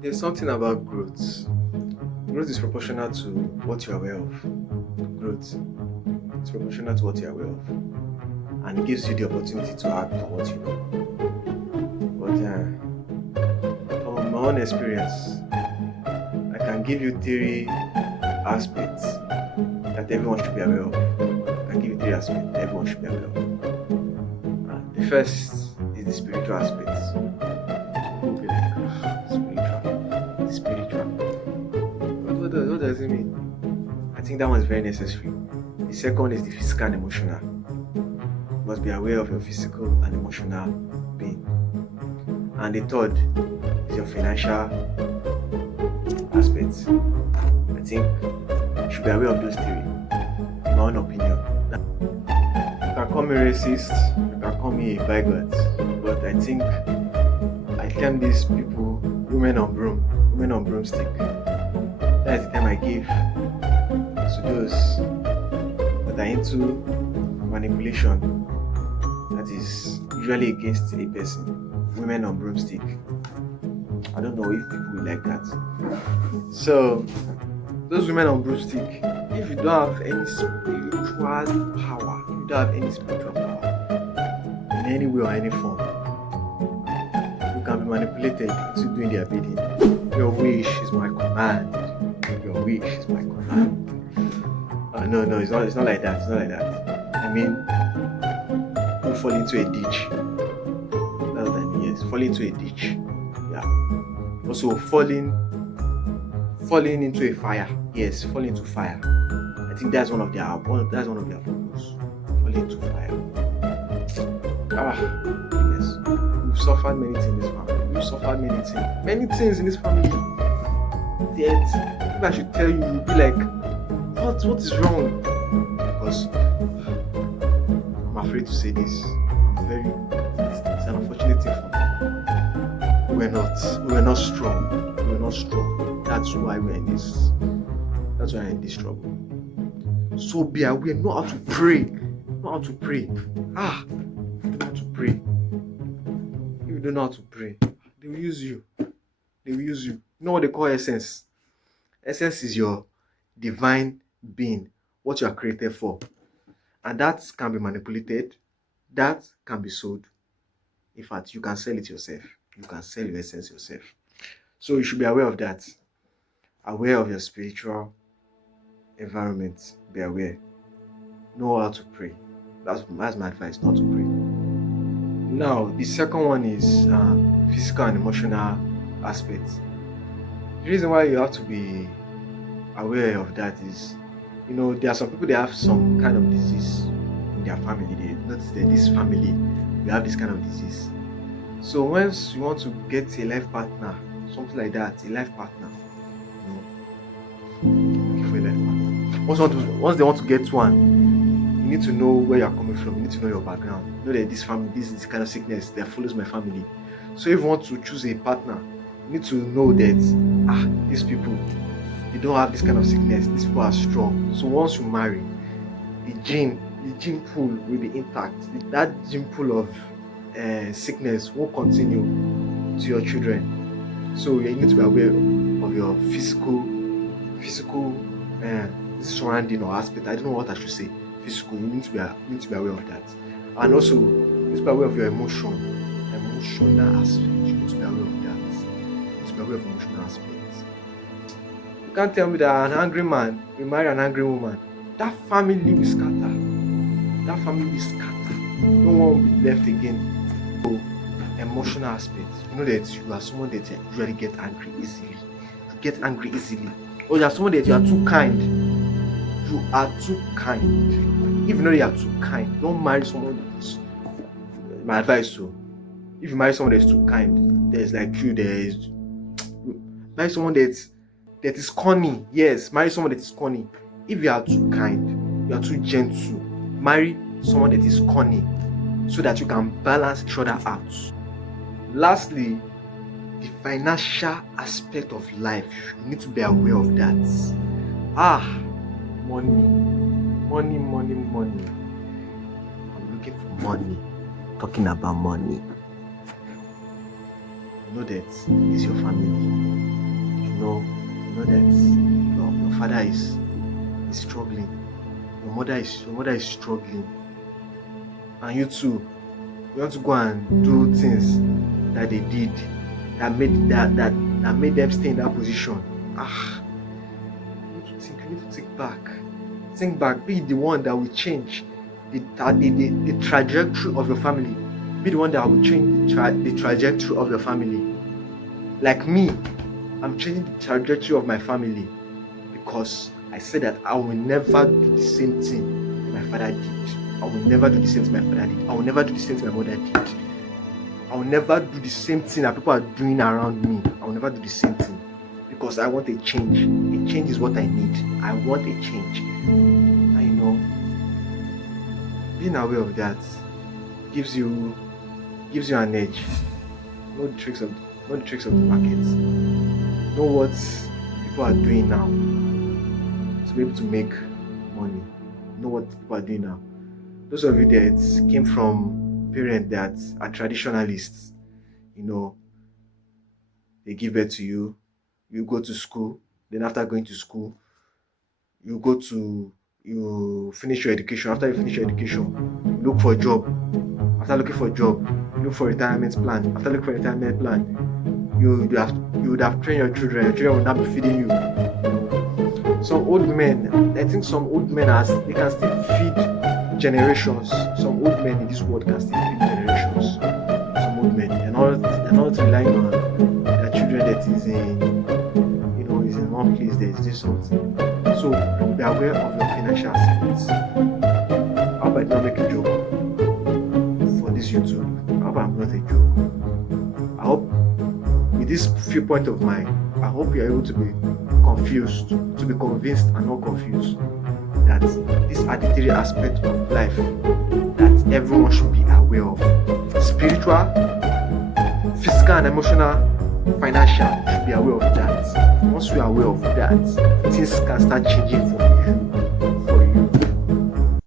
There's something about growth. Growth is proportional to what you're aware of. Growth is proportional to what you're aware of, and it gives you the opportunity to act on what you know. But from my own experience, I can give you three aspects that everyone should be aware of. I can give you three aspects that everyone should be aware of. The first is the spiritual aspect. People will be like, spiritual, it's spiritual. What does it mean? I think that one is very necessary. The second is the physical and emotional. You must be aware of your physical and emotional being. And the third is your financial aspects. I think you should be aware of those three, in my own opinion. You can call me racist, you can call me a bigot, but I think I term these people women on broomstick. That's the time I give to those that are into manipulation that is usually against a person. Women on broomstick. I don't know if people will like that. So those women on broomstick, if you don't have any spiritual power, if you don't have any spiritual power in any way or any form, you can be manipulated into doing their bidding. Your wish is my command. Your wish is my command. No, it's not like that. It's not like that. I mean, you fall into a ditch. That's what I mean. Yes, fall into a ditch. Yeah. Also, falling into a fire. Yes, falling into fire. I think that's one of their purpose. Falling into fire. Yes. We've suffered many things in this family. We've suffered many things. Many things in this family. Yet, if I should tell you, you'll be like, what is wrong? Because I'm afraid to say this. It's an unfortunate thing for me. We were not strong. That's why we're in this trouble. So be aware, know how to pray. Know how to pray. Know how to pray. If you don't know how to pray, they will use you. You know what they call essence? Essence is your divine being, what you are created for. And that can be manipulated. That can be sold. In fact, you can sell it yourself. You can sell your essence yourself. So you should be aware of that. Aware of your spiritual environment. Be aware. Know how to pray. That's my advice, not to pray. Now, the second one is physical and emotional aspects. The reason why you have to be aware of that is, there are some people that have some kind of disease in their family. They notice that this family, we have this kind of disease. So once you want to get a life partner, something like that, a life partner, looking for a life partner. Once they want to get one, you need to know where you're coming from. You need to know your background. Know that this family, this is this kind of sickness that follows my family. So if you want to choose a partner, you need to know that these people, they don't have this kind of sickness. These people are strong. So once you marry, the gene pool will be intact. That gene pool of sickness will continue to your children. So you need to be aware of your physical surrounding or aspect. I don't know what I should say. Physical. You need to be aware of that. And also, you need to be aware of your emotional aspect. You need to be aware of that. You need to be aware of emotional aspects. You can't tell me that an angry man will marry an angry woman. That family will scatter. No one will be left again. So, emotional aspects. You know that you are someone that usually get angry easily. You get angry easily. Or you are someone that you are too kind. You are too kind. If you know you are too kind, don't marry someone that is. My advice to, if you marry someone that is too kind, there's like you. Marry someone that is corny. Yes, marry someone that is corny. If you are too kind, you are too gentle, marry someone that is corny, so that you can balance each other out. Lastly, the financial aspect of life. You need to be aware of that. Money. I'm looking for money. Talking about money. You know that is your family. father is struggling. Your mother is struggling. And you too, you want to go and do things that they did that made them stay in that position. You need to think back. Think back. Be the one that will change the trajectory of your family. Be the one that will change the trajectory of your family. Like me, I'm changing the trajectory of my family because I said that I will never do the same thing my father did. I will never do the same thing my father did. I will never do the same thing my mother did. I will never do the same thing that people are doing around me. I will never do the same thing because I want a change. A change is what I need. I want a change. And being aware of that gives you an edge. Know the tricks of the market. Know what people are doing now to be able to make money. Know what people are doing now. Those of you that came from parents that are traditionalists, they give birth to you, you go to school, then after going to school, you finish your education. After you finish your education, you look for a job. After looking for a job, you look for a retirement plan. After looking for a retirement plan, you would have trained your children. Your children will not be feeding you. Some old men, I think some old men they can still feed generations. Some old men in this world can still feed generations. Some old men, they're not relying on their children that is in one place. There is something. So be aware of your financial aspects. I hope I did not make a joke for this YouTube. I hope I'm not a joke. I hope with this few point of mine, I hope you are able to be confused, to be convinced and not confused that these are the three aspects of life that everyone should be aware of. Spiritual, physical and emotional, financial, should be aware of that. Once we are aware of that, things can start changing for you.